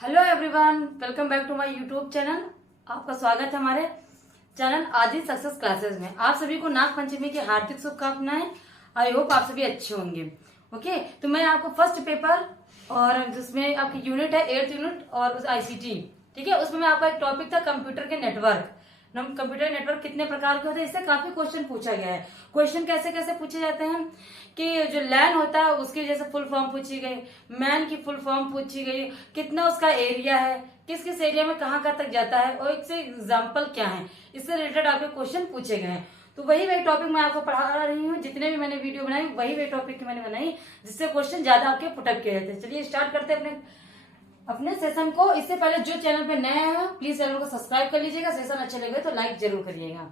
Hello everyone, welcome back to my YouTube channel. आपका स्वागत है हमारे चैनल आदि सक्सेस क्लासेस में। आप सभी को नाग पंचमी की हार्दिक शुभकामनाएं। आई होप आप सभी अच्छे होंगे। ओके, तो मैं आपको फर्स्ट पेपर और जिसमें आपकी यूनिट है 8th यूनिट और उस आईसीटी, ठीक है, उसमें आपका एक टॉपिक था कंप्यूटर के नेटवर्क। कंप्यूटर नेटवर्क कितने प्रकार के होते हैं, इससे काफी क्वेश्चन पूछा गया है। क्वेश्चन कैसे कैसे पूछे जाते हैं कि जो लैन होता है उसकी जैसे फुल फॉर्म पूछी गई, मैन की फुल फॉर्म पूछी गई, कितना उसका एरिया है, किस किस एरिया में कहाँ कहाँ तक जाता है और इससे एग्जाम्पल क्या है, इससे रिलेटेड आपके क्वेश्चन पूछे गए हैं। तो वही टॉपिक मैं आपको पढ़ा रही हूँ। जितने भी मैंने वीडियो बनाई वही टॉपिक की मैंने बनाई जिससे क्वेश्चन ज्यादा आपके पुटअप किए जाते हैं। चलिए स्टार्ट करते हैं अपने सेशन को। इससे पहले जो चैनल पे नया है प्लीज चैनल को सब्सक्राइब कर लीजिएगा। सेशन अच्छा लगे तो लाइक जरूर करिएगा।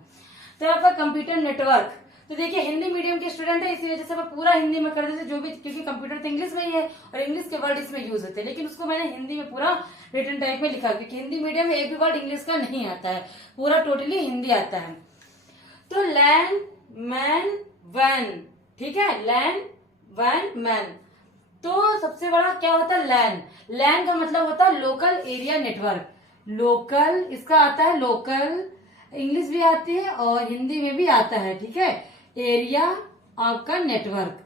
तो आपका कंप्यूटर नेटवर्क, तो देखिए हिंदी मीडियम के स्टूडेंट है, इसी वजह से मैं पूरा हिंदी में कर देती हूँ, जो भी, क्योंकि कंप्यूटर तो इंग्लिश में ही है और इंग्लिश के वर्ड इसमें यूज होते हैं, लेकिन उसको मैंने हिंदी में पूरा रिटन टाइप में लिखा, क्योंकि हिंदी मीडियम में एक भी वर्ड इंग्लिश का नहीं आता है, पूरा टोटली हिंदी आता है। तो लैन, मैन, वैन, ठीक है, लैन, वैन, मैन। तो सबसे बड़ा क्या होता है लैन। लैन का मतलब होता है लोकल एरिया नेटवर्क। लोकल इसका आता है, लोकल इंग्लिश भी आती है और हिंदी में भी आता है, ठीक है। एरिया आपका नेटवर्क,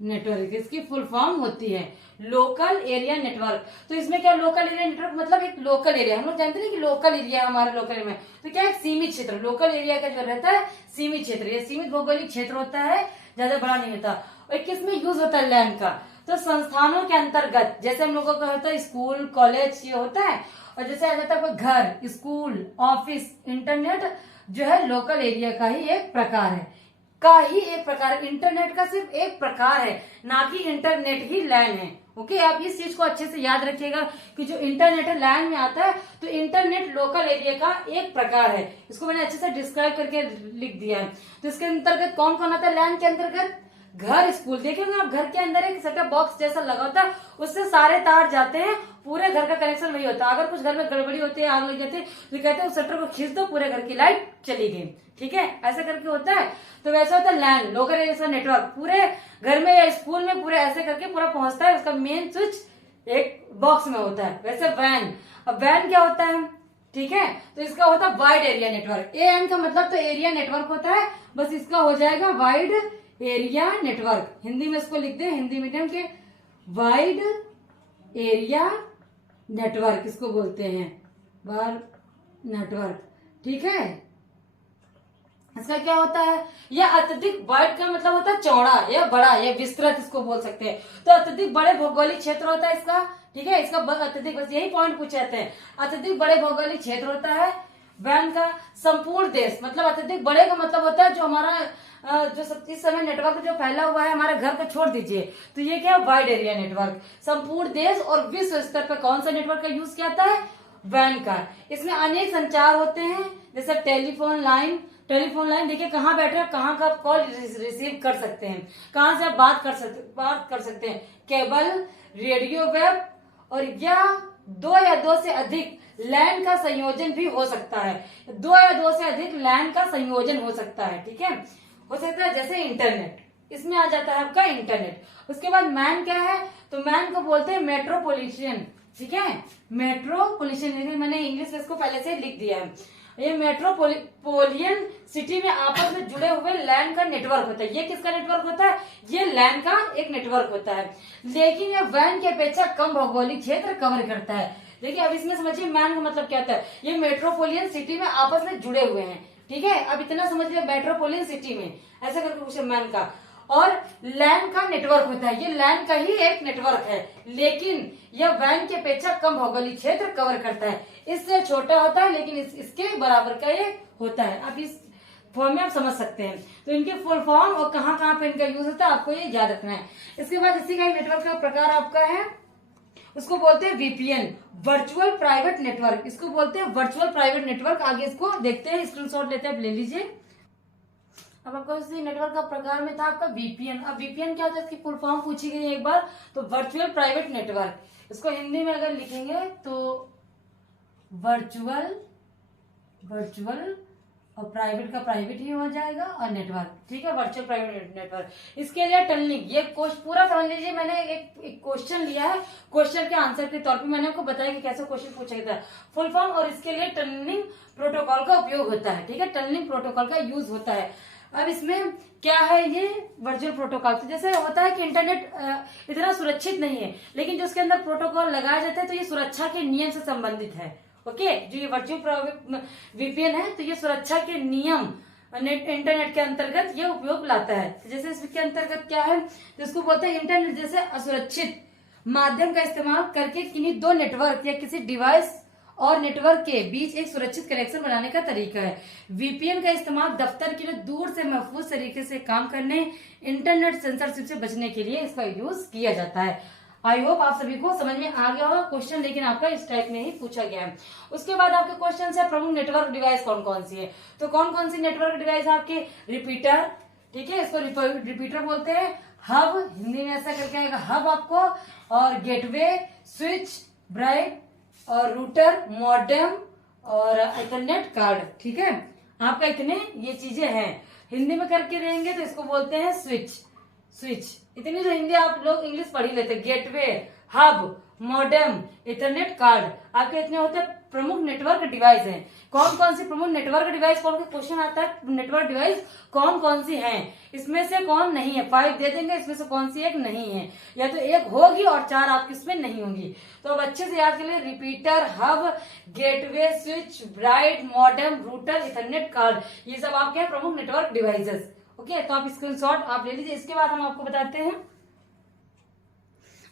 नेटवर्क इसकी फुल फॉर्म होती है लोकल एरिया नेटवर्क। तो इसमें क्या लोकल एरिया नेटवर्क मतलब एक लोकल एरिया, हम लोग जानते हैं कि लोकल एरिया हमारे लोकल एरिया में, तो क्या एक सीमित क्षेत्र, लोकल एरिया का जो रहता है सीमित क्षेत्र, ये सीमित भौगोलिक क्षेत्र होता है, ज्यादा बड़ा नहीं होता। और किस में यूज होता है लैंड का, तो संस्थानों के अंतर्गत, जैसे हम लोगों का होता है स्कूल कॉलेज ये होता है, और जैसे आ जाता है घर, स्कूल, ऑफिस, इंटरनेट जो है लोकल एरिया का ही एक प्रकार है, इंटरनेट का सिर्फ एक प्रकार है, ना कि इंटरनेट ही लैन है। ओके, आप इस चीज को अच्छे से याद रखिएगा कि जो इंटरनेट है लैन में आता है, तो इंटरनेट लोकल एरिया का एक प्रकार है। इसको मैंने अच्छे से डिस्क्राइब करके लिख दिया है। तो इसके अंतर्गत कौन कौन आता है लैन के अंतर्गत, घर, स्कूल। देखेंगे आप घर के अंदर एक सेटअप बॉक्स जैसा लगा होता है, उससे सारे तार जाते हैं, पूरे घर का कनेक्शन वही होता है। अगर कुछ घर में गड़बड़ी होती है, आग लग जाती है, तो कहते हैं उस शटर को खींच दो, पूरे घर की लाइट चली गई, ठीक है, ऐसा करके होता है। तो वैसा होता है लैन, लोकल एरिया नेटवर्क, पूरे घर में या स्कूल में पूरे ऐसे करके पूरा पहुंचता है, उसका मेन स्विच एक बॉक्स में होता है। वैसे वैन, अब वैन क्या होता है, ठीक है, तो इसका होता है वाइड एरिया नेटवर्क। एएन का मतलब तो एरिया नेटवर्क होता है, बस इसका हो जाएगा वाइड एरिया नेटवर्क। हिंदी में इसको लिख दे, हिंदी मीडियम के, वाइड एरिया नेटवर्क इसको बोलते हैं, वाइड नेटवर्क, ठीक है। इसका क्या होता है, यह अत्यधिक वाइड का मतलब होता है चौड़ा या बड़ा या विस्तृत, इसको बोल सकते हैं। तो अत्यधिक बड़े भौगोलिक क्षेत्र होता है इसका, ठीक है, इसका अत्यधिक, बस यही पॉइंट पूछे जाते हैं, अत्यधिक बड़े भौगोलिक क्षेत्र होता है। वैन का संपूर्ण देश, मतलब अत्यधिक बड़े का मतलब होता है जो हमारा जो इस समय नेटवर्क जो फैला हुआ है हमारे घर को छोड़ दीजिए, तो ये क्या है वाइड एरिया नेटवर्क। संपूर्ण देश और विश्व स्तर पर कौन सा नेटवर्क का यूज किया जाता है, वैन का। इसमें अनेक संचार होते हैं, जैसे टेलीफोन लाइन देखिए कहाँ बैठे हैं, कहाँ का कॉल रिसीव कर सकते हैं, कहाँ से आप बात कर सकते हैं, केबल, रेडियो, वेब, और या दो से अधिक लैन का संयोजन भी हो सकता है। दो से अधिक लैन का संयोजन हो सकता है, ठीक है, हो सकता है। जैसे इंटरनेट, इसमें आ जाता है आपका इंटरनेट। उसके बाद मैन क्या है, तो मैन को बोलते हैं मेट्रोपोलिटन, ठीक है, मेट्रोपोलिटन, मैंने इंग्लिश में इसको पहले से लिख दिया है। ये मेट्रोपोलियन सिटी में आपस में जुड़े हुए लैन का नेटवर्क होता है। ये किसका नेटवर्क होता है, ये लैन का एक नेटवर्क होता है, लेकिन ये वैन की अपेक्षा कम भौगोलिक क्षेत्र कवर करता है। देखिए अब इसमें समझिए मैन का मतलब क्या होता है, ये मेट्रोपोलियन सिटी में आपस में जुड़े हुए हैं, ठीक है, अब इतना समझ लिया, मेट्रोपोलियन सिटी में ऐसा करके पूछे मैन का। और लैन का नेटवर्क होता है, ये लैन का ही एक नेटवर्क है, लेकिन यह वैन की अपेक्षा कम भौगोलिक क्षेत्र कवर करता है, इससे छोटा होता है, लेकिन इसके बराबर का ये होता है। अब इस फॉर्म में आप समझ सकते हैं। तो इनके फुल फॉर्म और कहाँ कहाँ पे इनका यूज होता है आपको ये याद रखना है। इसके बाद इसी का नेटवर्क का प्रकार आपका है, उसको बोलते हैं वीपीएन, वर्चुअल प्राइवेट नेटवर्क, इसको बोलते हैं वर्चुअल प्राइवेट नेटवर्क। आगे इसको देखते हैं, स्क्रीनशॉट लेते हैं, आप ले लीजिए। अब आपको इसी नेटवर्क का प्रकार में था आपका वीपीएन। अब वीपीएन क्या होता है, इसकी फुल फॉर्म पूछी गई है एक बार, तो वर्चुअल प्राइवेट नेटवर्क। इसको हिंदी में अगर लिखेंगे तो वर्चुअल और प्राइवेट का प्राइवेट ही हो जाएगा, और नेटवर्क, ठीक है, वर्चुअल प्राइवेट नेटवर्क। इसके लिए टनलिंग, ये पूरा समझ लीजिए, मैंने एक क्वेश्चन लिया है, क्वेश्चन के आंसर के तौर पे मैंने आपको बताया कि कैसे क्वेश्चन पूछा गया था, फुल फॉर्म, और इसके लिए टनलिंग प्रोटोकॉल का उपयोग होता है, ठीक है, टनलिंग प्रोटोकॉल का यूज होता है। अब इसमें क्या है, ये वर्चुअल प्रोटोकॉल, तो जैसे होता है कि इंटरनेट इतना सुरक्षित नहीं है, लेकिन जो उसके अंदर प्रोटोकॉल लगाया जाता है तो ये सुरक्षा के नियम से संबंधित है। ओके, जो ये वर्चुअल वीपीएन है तो ये सुरक्षा के नियम इंटरनेट के अंतर्गत ये उपयोग लाता है। तो जैसे इसके अंतर्गत क्या है, जिसको बोलते हैं इंटरनेट जैसे असुरक्षित माध्यम का इस्तेमाल करके किन्हीं दो नेटवर्क या किसी डिवाइस और नेटवर्क के बीच एक सुरक्षित कनेक्शन बनाने का तरीका है। वीपीएन का इस्तेमाल दफ्तर के लिए दूर से महफूज तरीके से काम करने, इंटरनेट सेंसरशिप से बचने के लिए इसका यूज किया जाता है। आई होप आप सभी को समझ में आ गया होगा क्वेश्चन, लेकिन आपका इस टाइप में ही पूछा गया है। उसके बाद आपके क्वेश्चन है प्रमुख नेटवर्क डिवाइस कौन कौन सी है, तो कौन कौन सी नेटवर्क डिवाइस आपके, रिपीटर, ठीक है, इसको रिपीटर बोलते हैं, हब, हिंदी में ऐसा करके आएगा हब आपको, और गेटवे, स्विच, ब्राइट, और रूटर, मॉडेम, और इंटरनेट कार्ड, ठीक है, आपका इतने ये चीजें हैं। हिंदी में करके देंगे तो इसको बोलते हैं स्विच, इतनी जो हिंदी आप लोग इंग्लिश पढ़ ही लेते, gateway, hub, modem, internet card, आपके इतने होते हैं प्रमुख नेटवर्क डिवाइस हैं। कौन कौन सी प्रमुख नेटवर्क डिवाइस, कौन सा क्वेश्चन आता है, नेटवर्क डिवाइस कौन कौन सी हैं, इसमें से कौन नहीं है, 5 दे देंगे, इसमें से कौन सी एक नहीं है, या तो एक होगी और 4 आपकी इसमें नहीं होंगी। तो अब अच्छे से याद कर लिए, repeater, hub, gateway, switch, bright, modem, router, internet card, ये सब आपके हैं प्रमुख नेटवर्क डिवाइसेस। ओके, तो आप स्क्रीनशॉट आप ले लीजिए। इसके बाद हम आपको बताते हैं,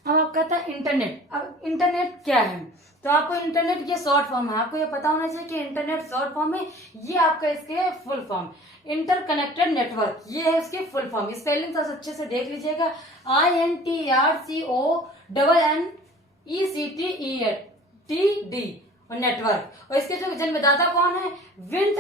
अब आपका था इंटरनेट। अब इंटरनेट क्या है, तो आपको इंटरनेट ये शॉर्ट फॉर्म है, आपको ये पता होना चाहिए कि इंटरनेट शॉर्ट फॉर्म है, ये आपका इसके फुल फॉर्म इंटरकनेक्टेड नेटवर्क, ये है इसकी फुल फॉर्म। स्पेलिंग तो अच्छे से देख लीजिएगा, INTRCONNECTED और नेटवर्क। और इसके जो जन्मदाता कौन है, विंट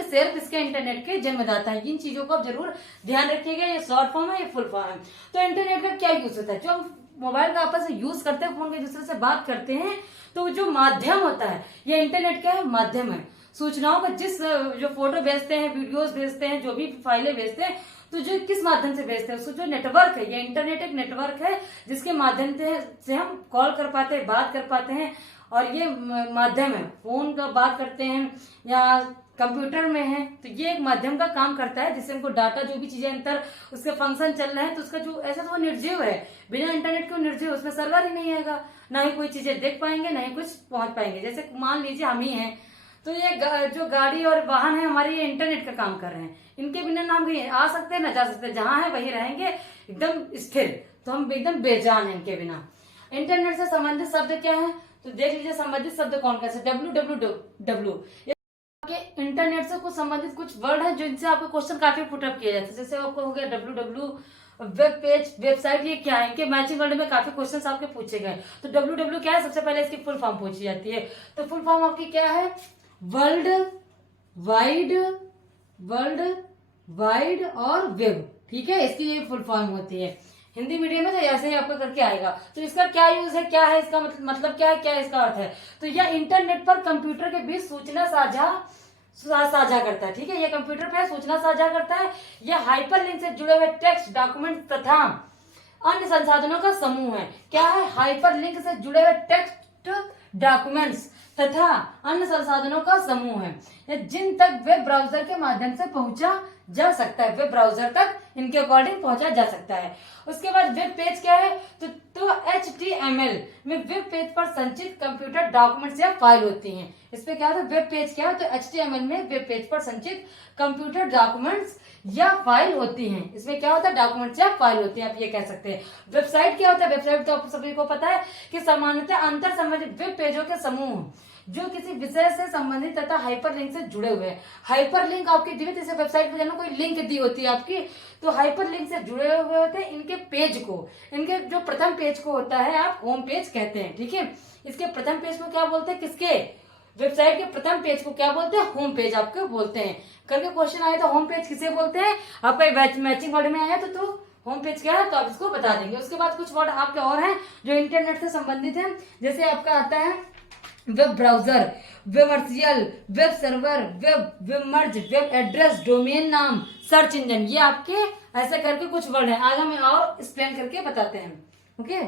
सेर्फ इसके इंटरनेट के जन्मदाता है। इन चीजों को आप जरूर ध्यान रखिएगा, ये शॉर्ट फॉर्म है, ये फुल फॉर्म है। तो इंटरनेट का क्या यूज होता है, जो हम मोबाइल का आपस में यूज करते हैं, फोन के दूसरे से बात करते हैं, तो जो माध्यम होता है, ये इंटरनेट का है माध्यम है। सूचनाओं का जो फोटो भेजते हैं, वीडियोस भेजते हैं, जो भी फाइलें भेजते हैं, तो जो किस माध्यम से भेजते हैं, उसको जो नेटवर्क है, ये इंटरनेट एक नेटवर्क है जिसके माध्यम से हम कॉल कर पाते हैं, बात कर पाते हैं, और ये माध्यम है, फोन का बात करते हैं या कंप्यूटर में है, तो ये एक माध्यम का काम करता है, जिससे हमको डाटा, जो भी चीजें अंतर उसके फंक्शन चल रहे हैं, तो उसका जो ऐसा तो वो निर्जीव है, बिना इंटरनेट के निर्जीव, उसमें सर्वर ही नहीं आएगा, ना ही कोई चीजें देख पाएंगे, ना ही कुछ पहुंच पाएंगे। जैसे मान लीजिए हम ही हैं, तो ये जो गाड़ी और वाहन है हमारे, ये इंटरनेट का काम कर रहे हैं, इनके बिना ना हम कहीं आ सकते हैं ना जा सकते, जहां है वही रहेंगे एकदम स्थिर, तो हम एकदम बेजान है इनके बिना। इंटरनेट से संबंधित शब्द क्या है, तो देख लीजिए संबंधित शब्द कौन कैसे, www, इंटरनेट से कुछ संबंधित कुछ वर्ड है जिनसे आपको क्वेश्चन काफी पुटअप किया जाता है। जैसे आपको हो गया www, वेब पेज, वेबसाइट, ये क्या है, इनके मैचिंग वर्ड में काफी क्वेश्चंस आपके पूछे गए। तो www क्या है, सबसे पहले इसकी फुल फॉर्म पूछी जाती है, तो फुल फॉर्म आपकी क्या है, वर्ल्ड वाइड और वेब, ठीक है, इसकी ये फुल फॉर्म होती है। हिंदी मीडियम में तो ऐसे ही आपको करके आएगा। तो इसका क्या यूज है, क्या है इसका मतलब क्या है, क्या इसका अर्थ है, तो यह इंटरनेट पर कंप्यूटर के बीच सूचना साझा करता है, ठीक है, ये कंप्यूटर पर सूचना साझा करता है। यह हाइपरलिंक से जुड़े हुए टेक्स्ट, डॉक्यूमेंट तथा अन्य संसाधनों का समूह है। क्या है, हाइपरलिंक से जुड़े हुए टेक्स्ट, डॉक्यूमेंट्स तथा अन्य संसाधनों का समूह है, जिन तक वेब ब्राउजर के माध्यम से पहुंचा जा सकता है, वेब ब्राउजर तक इनके अकॉर्डिंग पहुंचा जा सकता है। उसके बाद वेब पेज क्या है, तो HTML में वेब पेज पर संचित कंप्यूटर डॉक्यूमेंट्स या फाइल होती हैं। इस पे क्या होता है, वेब पेज क्या है, तो HTML में वेब पेज पर संचित कंप्यूटर डॉक्यूमेंट्स या फाइल होती हैं। इसमें क्या होता है, डॉक्यूमेंट्स या फाइल होती है, आप ये कह सकते हैं। वेबसाइट क्या होता है, वेबसाइट तो आप सभी को पता है कि सामान्यतः अंतर संबंधित वेब पेजों के समूह जो किसी विषय से संबंधित तथा हाइपरलिंक से जुड़े हुए हैं। हाइपरलिंक आपकी दी हुई, जैसे वेबसाइट पर जाना कोई लिंक दी होती है आपकी, तो हाइपरलिंक से जुड़े हुए होते हैं इनके पेज को, इनके जो प्रथम पेज को होता है आप होम पेज कहते हैं, ठीक है। इसके प्रथम पेज को क्या बोलते हैं, किसके, वेबसाइट के प्रथम पेज को क्या बोलते हैं, होम पेज आपको बोलते हैं। करके क्वेश्चन आए तो होम पेज किसे बोलते हैं, आपका मैचिंग वर्ड में आया तो होम पेज क्या है, तो आप इसको बता देंगे। उसके बाद कुछ वर्ड आपके और हैं जो इंटरनेट से संबंधित है, जैसे आपका आता है वेब ब्राउजर, वेबर्सियल, web server, web merge, web address, domain नाम, सर्च इंजन, ये आपके ऐसे करके कुछ वर्ड है। आज हम और एक्सप्लेन करके बताते हैं। ओके,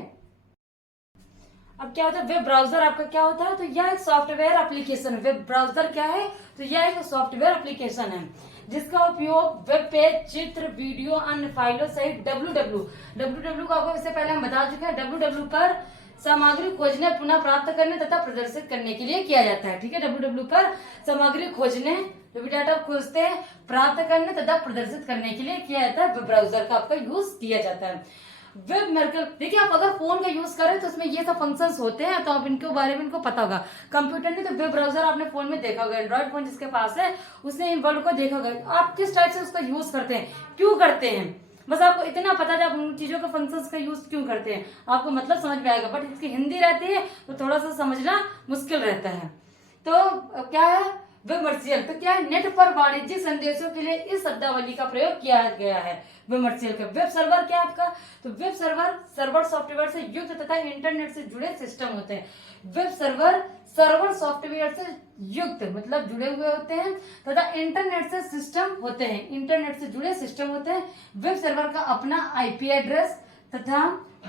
अब क्या होता है वेब ब्राउजर आपका क्या होता है, तो यह एक सॉफ्टवेयर एप्लीकेशन है। वेब ब्राउजर क्या है, तो यह एक सॉफ्टवेयर एप्लीकेशन है जिसका उपयोग वेब पेज, चित्र, वीडियो, अन्य फाइलों सहित डब्ल्यू को आपको इससे पहले हम बता चुके हैं, डब्ल्यू पर सामग्री खोजने, पुनः प्राप्त करने तथा प्रदर्शित करने के लिए किया जाता है। ठीक है, डब्ल्यू पर सामग्री खोजने, जो भी डाटा खोजते हैं, प्राप्त करने तथा प्रदर्शित करने के लिए किया जाता है। वेब ब्राउजर का आपका यूज किया जाता है। वेब मेरकल, देखिए आप अगर फोन का यूज करें तो उसमें ये सब फंक्शंस होते हैं, तो आप इनके बारे में इनको पता होगा। कंप्यूटर में तो वेब ब्राउजर आपने फोन में देखा होगा, एंड्रॉइड फोन जिसके पास है उसने इन वर्ड को देखा होगा। आप किस टाइप से उसका यूज करते हैं, क्यों करते हैं, बस आपको इतना पता है आप उन चीजों का फंक्शंस का यूज क्यों करते हैं, आपको मतलब समझ में आएगा। बट इसकी हिंदी रहती है तो थोड़ा सा समझना मुश्किल रहता है। तो क्या है वेबमर्शियल, तो क्या है नेट पर वाणिज्यिक संदेशों के लिए इस शब्दावली का प्रयोग किया गया है वेबमर्शियल का। वेब सर्वर क्या है आपका, तो वेब सर्वर सॉफ्टवेयर से युक्त तथा इंटरनेट से जुड़े सिस्टम होते हैं। वेब सर्वर सॉफ्टवेयर से युक्त मतलब जुड़े हुए होते हैं तथा इंटरनेट से सिस्टम होते हैं, इंटरनेट से जुड़े सिस्टम होते हैं। वेब सर्वर का अपना आईपी एड्रेस तथा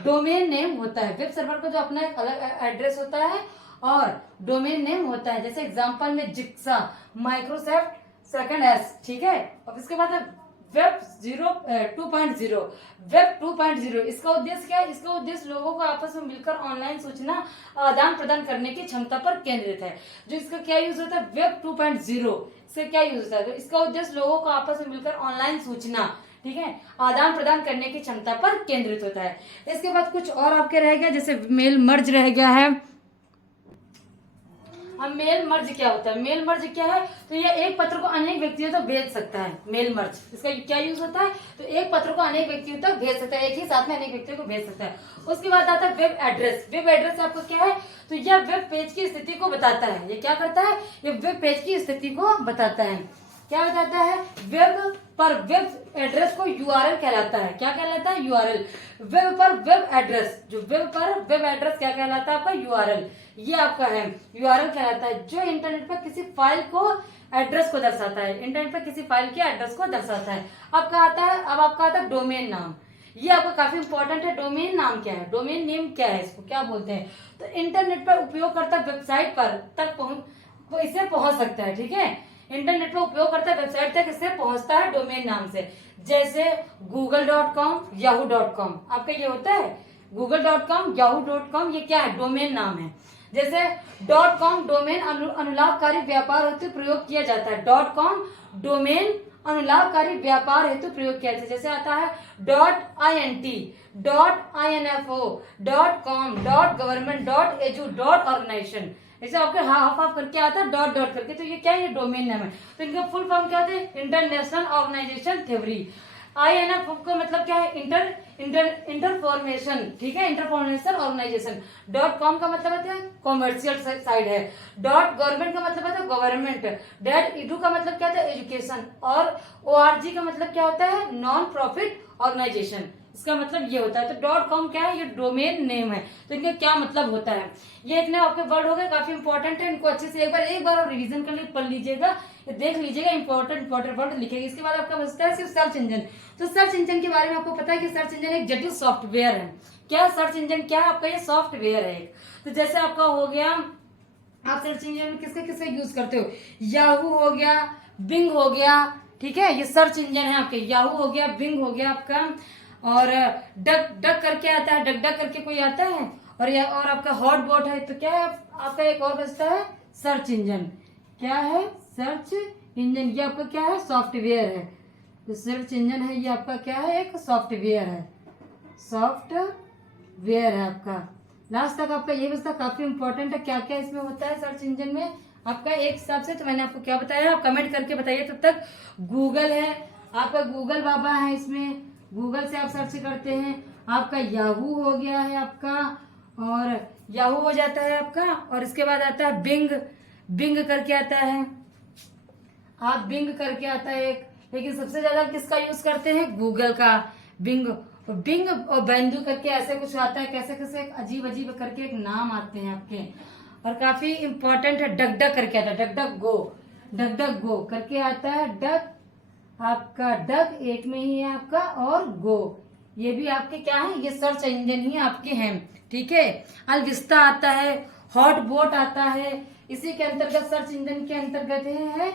डोमेन नेम होता है। वेब सर्वर का जो अपना एक अलग एड्रेस होता है और डोमेन नेम होता है। जैसे एग्जांपल में जिक्सा, माइक्रोसॉफ्ट सेकंड एस, ठीक है। अब इसके बाद वेब 2.0, वेब 2.0 इसका उद्देश्य क्या है, इसका उद्देश्य लोगों को आपस में मिलकर ऑनलाइन सूचना आदान प्रदान करने की क्षमता पर केंद्रित है। जो इसका क्या यूज होता है वेब 2.0 से क्या यूज होता है, तो इसका उद्देश्य लोगों को आपस में मिलकर ऑनलाइन सूचना, ठीक है, आदान प्रदान करने की क्षमता पर केंद्रित होता है। इसके बाद कुछ और आपके रह गया, जैसे मेल मर्ज रह गया है। अब मेल मर्ज क्या होता है, मेल मर्ज क्या है, तो यह एक पत्र को अनेक व्यक्तियों तक भेज सकता है। मेल मर्ज इसका क्या यूज होता है, तो एक पत्र को अनेक व्यक्तियों तक भेज सकता है, एक ही साथ में अनेक व्यक्तियों को भेज सकता है। उसके बाद आता है वेब एड्रेस। वेब एड्रेस आपको क्या है, तो यह वेब पेज की स्थिति को बताता है। ये क्या करता है, ये वेब पेज की स्थिति को बताता है। क्या बताता है, वेब एड्रेस को यूआरएल कहलाता है। क्या कहलाता है, यूआरएल। वेब पर वेब एड्रेस, जो वेब पर वेब एड्रेस क्या कहलाता है आपका, यूआरएल। ये आपका है यूआरएल कहलाता है, जो इंटरनेट पर किसी फाइल को एड्रेस को दर्शाता है, इंटरनेट पर किसी फाइल के एड्रेस को दर्शाता है। अब आपका आता है डोमेन नाम। ये आपका काफी इंपॉर्टेंट है। डोमेन नाम क्या है, डोमेन नेम क्या है, इसको क्या बोलते हैं, तो इंटरनेट पर उपयोगकर्ता वेबसाइट पर तक इसे पहुंच सकता है। ठीक है, इंटरनेट पर उपयोगकर्ता वेबसाइट तक इससे पहुंचता है डोमेन नाम से। जैसे google.com, yahoo.com आपका ये होता है। google.com, yahoo.com ये क्या है, डोमेन नाम है। जैसे .com डोमेन अनुलाभकारी व्यापार हेतु प्रयोग किया जाता है। .com डोमेन अनुलाभकारी व्यापार हेतु प्रयोग किया जाता है। जैसे आता है .int, .info, .com, .government, .edu, .organization, ऐसे आपके हाफ करके आता है डॉट करके, तो ये क्या है, ये डोमेन नेम है। तो इनका फुल फॉर्म क्या होता है, इंटरनेशनल ऑर्गेनाइजेशन थ्योरी। INF का मतलब क्या है, इंटरफॉर्मेशन, ठीक है, इंटरफॉर्मेशन ऑर्गेनाइजेशन। .com का मतलब होता है कॉमर्शियल साइड है। .गवर्नमेंट का मतलब होता है गवर्नमेंट। .edu का मतलब क्या होता है, एजुकेशन। और ORG का मतलब क्या होता है, नॉन प्रॉफिट ऑर्गेनाइजेशन। इसका मतलब ये होता है। तो .com क्या है, ये डोमेन नेम है। तो इनका क्या मतलब होता है, ये इतने आपके वर्ड हो गए, काफी इंपॉर्टेंट है। इनको अच्छे से एक बार और रिवीजन कर पढ़ लीजिएगा, देख लीजिएगा, इंपॉर्टेंट वर्ड लिखेगा। इसके बाद आपका बचता है सिर्फ सर्च इंजन। तो सर्च इंजन के बारे में आपको पता है कि सर्च इंजन एक जटिल सॉफ्टवेयर है। क्या सर्च इंजन क्या है आपका, ये सॉफ्टवेयर है एक। तो जैसे आपका हो गया, आप सर्च इंजन में किसके किसके यूज करते हो, याहू हो गया, बिंग हो गया, ठीक है, ये सर्च इंजन है आपके। याहू हो गया, बिंग हो गया आपका, और डक करके आता है, डक करके कोई आता है, और आपका हॉट बॉट है। तो क्या है आपका एक और बचता है सर्च इंजन। क्या है, सर्च इंजन, ये आपका क्या है, सॉफ्टवेयर है। तो सर्च इंजन है, ये आपका क्या है, एक सॉफ्टवेयर है, सॉफ्टवेयर है आपका। लास्ट तक आपका ये बचता, काफी इंपॉर्टेंट है। क्या क्या इसमें होता है सर्च इंजन में आपका एक हिसाब से, तो मैंने आपको क्या बताया, आप कमेंट करके बताइए। तब तक गूगल है आपका, गूगल बाबा है, इसमें गूगल से आप सर्च करते हैं। आपका याहू हो गया है आपका, और याहू हो जाता है आपका, और इसके बाद आता है बिंग करके आता है, आप बिंग करके आता है एक। लेकिन सबसे ज्यादा किसका यूज करते हैं, गूगल का। बिंग और बैंडू करके ऐसे कुछ आता है, कैसे कैसे अजीब अजीब करके एक नाम आते हैं आपके। और काफी इंपॉर्टेंट है। डग डग करके आता है, डग डग गो, डग डग गो करके आता है। डग आपका डग एक में ही है आपका, और गो ये भी आपके क्या है, ये सर्च इंजन ही आपके हैं, ठीक है। अलविस्ता आता है, हॉट बोट आता है, इसी के अंतर्गत सर्च इंजन के अंतर्गत है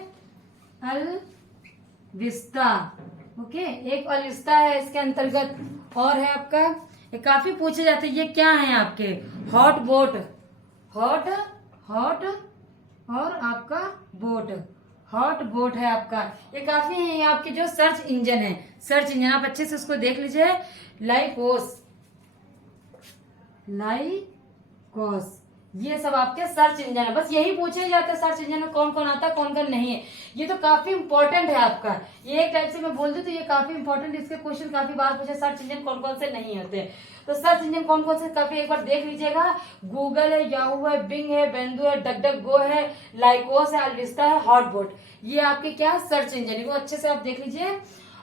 अलविस्ता। ओके, एक अलविस्ता है इसके अंतर्गत, और है आपका ये काफी पूछे जाते हैं, ये क्या है आपके, हॉट बोट, हॉट हॉट और आपका बोट, हॉट बोट है आपका। ये काफी है, ये आपके जो सर्च इंजन है, सर्च इंजन आप अच्छे से उसको देख लीजिए। लाइकोस, लाइकोस ये सब आपके सर्च इंजन है। बस यही पूछे जाते हैं सर्च इंजन में कौन कौन आता है, कौन कौन नहीं है। ये तो काफी इंपॉर्टेंट है आपका, ये एक टाइप से मैं बोल दूं तो ये काफी इंपॉर्टेंट, इसके क्वेश्चन काफी बार पूछे, सर्च इंजन कौन कौन से नहीं होते। तो सर्च इंजन कौन कौन से काफी एक बार देख लीजिएगा। गूगल है, याहू है, बिंग है, बेंदू है, डक डक गो है, लाइकोस है, अलविस्ता है, हॉटबॉट, ये आपके क्या सर्च इंजन है। वो अच्छे से आप देख लीजिए।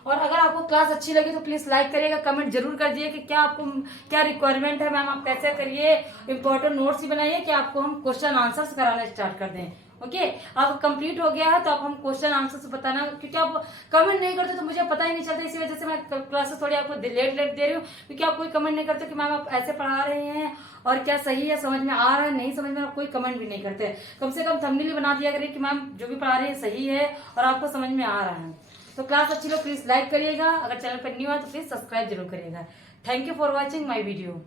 और अगर आपको क्लास अच्छी लगी तो प्लीज लाइक करिएगा, कमेंट जरूर कर दिए कि क्या आपको क्या रिक्वायरमेंट है, मैम आप कैसे करिए, इंपॉर्टेंट नोट्स ही बनाइए कि आपको हम क्वेश्चन आंसर्स कराना स्टार्ट कर दें। ओके, अब कंप्लीट हो गया है तो अब हम क्वेश्चन आंसर्स बताना, क्योंकि आप कमेंट नहीं करते तो मुझे पता ही नहीं चलता, इसी वजह से मैं क्लासेस थोड़ी आपको लेट लेट दे रही हूँ, क्योंकि आप कोई कमेंट नहीं करते कि मैम आप ऐसे पढ़ा रहे हैं और क्या सही है, समझ में आ रहा है, नहीं समझ में, आप कोई कमेंट भी नहीं करते। कम से कम थंबनेल बना दिया करिए कि मैम जो भी पढ़ा रहे हैं सही है और आपको समझ में आ रहा है। तो क्लास अच्छी लो प्लीज लाइक करिएगा, अगर चैनल पर न्यू है तो प्लीज सब्सक्राइब जरूर करिएगा। Thank you for watching my video.